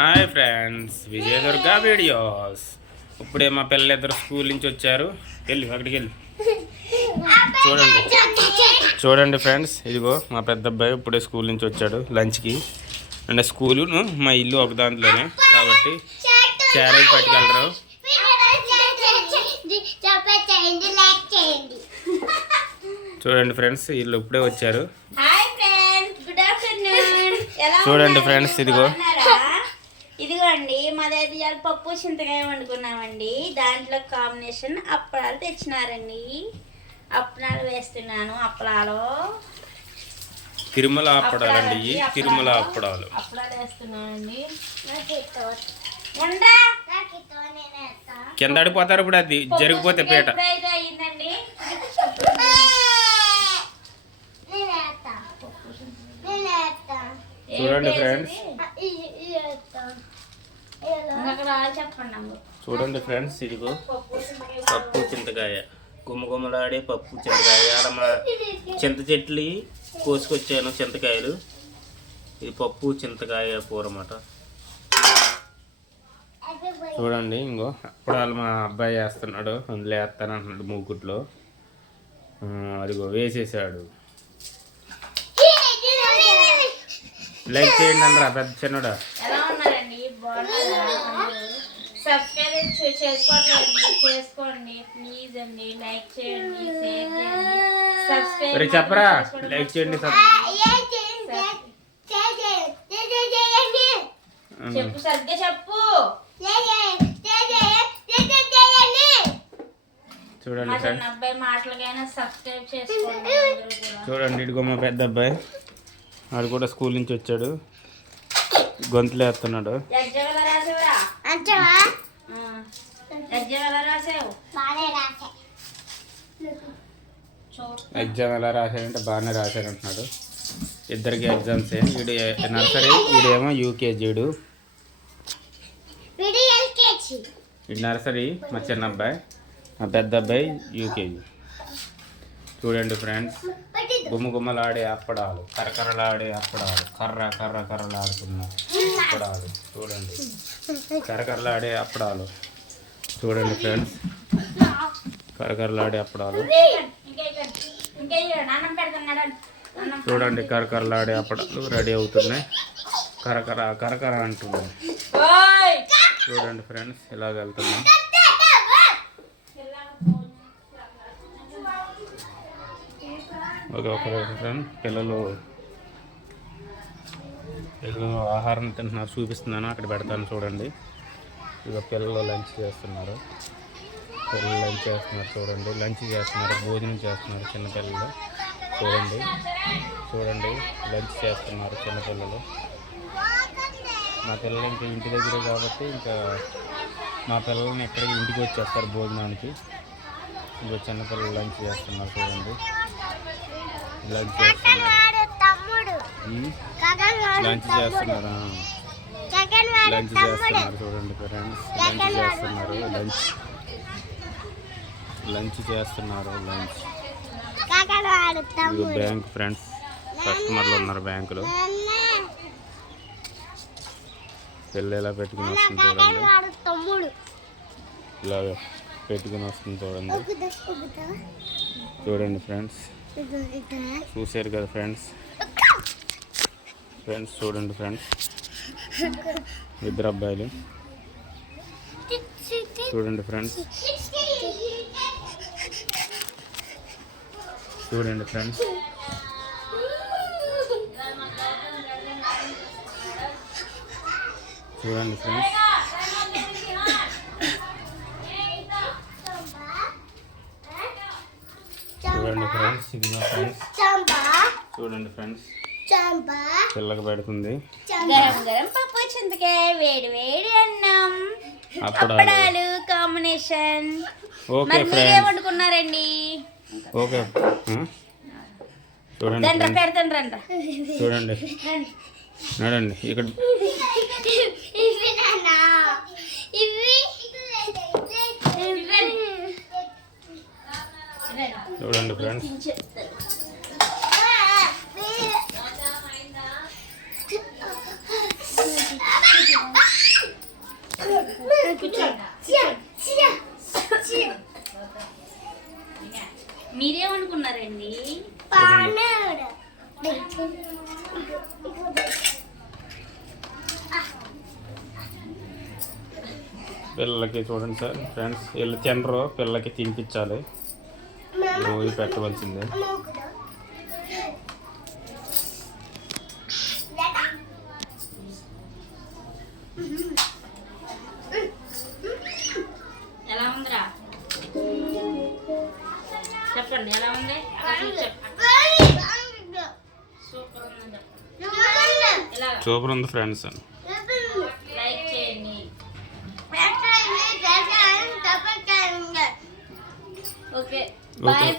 Hi friends, Vijayadurga videos. ఇప్పుడే మా పిల్లలిద్దరు school నుంచి వచ్చారు. అక్కడికి వెళ్ళి చూడండి ఫ్రెండ్స్. ఇదిగో మా పెద్ద అబ్బాయి ఇప్పుడే స్కూల్ నుంచి వచ్చాడు లంచ్కి. అంటే స్కూలును మా ఇల్లు ఒక దాంట్లోనే కాబట్టి క్యారేజ్ పట్టుకెళ్ళరు. చూడండి ఫ్రెండ్స్, వీళ్ళు ఇప్పుడే వచ్చారు. చూడండి ఫ్రెండ్స్, ఇదిగోండి మా దగ్గర పప్పు చింతకాయ వండుకున్నామండి. దాంట్లో కాంబినేషన్ అప్పడాలు తెచ్చినారండి. అప్పడాలు వేస్తున్నాను. అప్పడాలు తిరుమల అప్పడాలండి. తిరుమల అప్పడాలు వేస్తున్నానండి. కింద ఆడిపోతారు ఇప్పుడు, అది జరిగిపోతే పేట. అయిందండి. చూడండి ఫ్రెండ్స్, చూడండి ఫ్రెండ్స్, ఇదిగో పప్పు చింతకాయ, గుమ్మగుమ్మలాడే పప్పు చింతకాయ. ఆడ మా చింత చెట్లు కోసుకొచ్చాను చింతకాయలు. ఇది పప్పు చింతకాయ కూర అన్నమాట. చూడండి, ఇంకో అప్పుడు మా అబ్బాయి వేస్తున్నాడు. అందులో వేస్తాను అంటున్నాడు మూకుట్లో. అదిగో వేసేసాడు. లైక్ చేయండి అందరా, పెద్ద చిన్నడా. ఎలా ఉన్నారండి? సబ్స్క్రైబ్ చేసుకోండి ప్లీజ్ అండి. లైక్ చేయండి, షేర్ చేయండి, సబ్స్క్రైబ్ చెప్పరా. లైక్ చేయండి, చెప్పు, సరిగ్గా చెప్పు. చూడండి ఫ్రెండ్స్, అబ్బాయి మాటలకైనా సబ్స్క్రైబ్ చేసుకోండి. చూడండి, ఇదిగో మా పెద్ద అబ్బాయి, వాడు కూడా స్కూల్ నుంచి వచ్చాడు. గొంతులు వేస్తున్నాడు. ఎగ్జామ్ ఎలా రాశాడంటే బాగానే రాశాడంటున్నాడు. ఇద్దరికి ఎగ్జామ్స్. వీడు నర్సరీ, వీడేమో యూకేజీ. వీడు నర్సరీ మా చిన్న అబ్బాయి, మా పెద్ద అబ్బాయి యూకేజీ. చూడండి ఫ్రెండ్స్, గుమ్మగుమ్మలాడే అప్పడాలు, కరకరలాడే అప్పడాలు, కర్రలాడుతున్న అప్పడాలు. చూడండి, కరకరలాడే అప్పడాలు. చూడండి ఫ్రెండ్స్, కరకరలాడే అప్పడాలు. చూడండి, కరకరలాడే అప్పడాలు రెడీ అవుతున్నాయి. కరకర అంటున్నాయి. చూడండి ఫ్రెండ్స్, ఇలాగ వెళ్తున్నాం. ఒక పిల్లలు ఆహారం తింటున్నారు, చూపిస్తున్నాను. అక్కడ పెడతాను చూడండి. ఇక పిల్లలు లంచ్ చేస్తున్నారు. చూడండి, లంచ్ చేస్తున్నారు, భోజనం చేస్తున్నారు చిన్నపిల్లలు. చూడండి లంచ్ చేస్తున్నారు చిన్నపిల్లలు. మా పిల్లలు ఇంకా ఇంటి దగ్గరే కాబట్టి ఇంకా మా పిల్లల్ని ఎక్కడికి ఇంటికి వచ్చేస్తారు భోజనానికి. ఇంకా చిన్నపిల్లలు లంచ్ చేస్తున్నారు. చూడండి, లంచ్ చేస్తున్నారు. చూడండి ఫ్రెండ్స్, లంచ్ చేస్తున్నారు. బ్యాంక్ ఫ్రెండ్స్, కస్టమర్లు ఉన్నారు బ్యాంకులో. పిల్ల ఇలా పెట్టుకుని వస్తుంది చూడండి, ఇలా పెట్టుకుని వస్తుంది చూడండి. చూడండి ఫ్రెండ్స్, చూసారు కదా ఫ్రెండ్స్. చూడండి ఫ్రెండ్స్, ఇద్దరు అబ్బాయిలు. చూడండి ఫ్రెండ్స్, చూడండి ఫ్రెండ్స్, చూడండి ఫ్రెండ్స్. చూడండి ఫ్రెండ్స్, ఇది మా ఫ్రెండ్స్. చూడండి ఫ్రెండ్స్, పిల్లకి పెడుతుంది గరం పప్పు చింతకాయ, వేడి వేడి అన్నం, అప్పడాలు కాంబినేషన్. ఓకే ఫ్రెండ్స్, ఏమనుకున్నారండి? ఓకే చూడండి, చూడండి నడండి ఇక్కడ. చూడండి ఫ్రెండ్స్, పిల్లలకి చూడండి సార్ ఫ్రెండ్స్, వీళ్ళు తినరు, పిల్లలకి తినిపించాలి, రోజు పెట్టవలసిందే. ఎలా ఉందిరా చెప్పండి, ఎలా ఉంది? సూపర్ ఉందని చెప్పండి. ఎలా సూపర్ ఉంది ఫ్రెండ్స్. లైక్ చేయండి. Okay bye.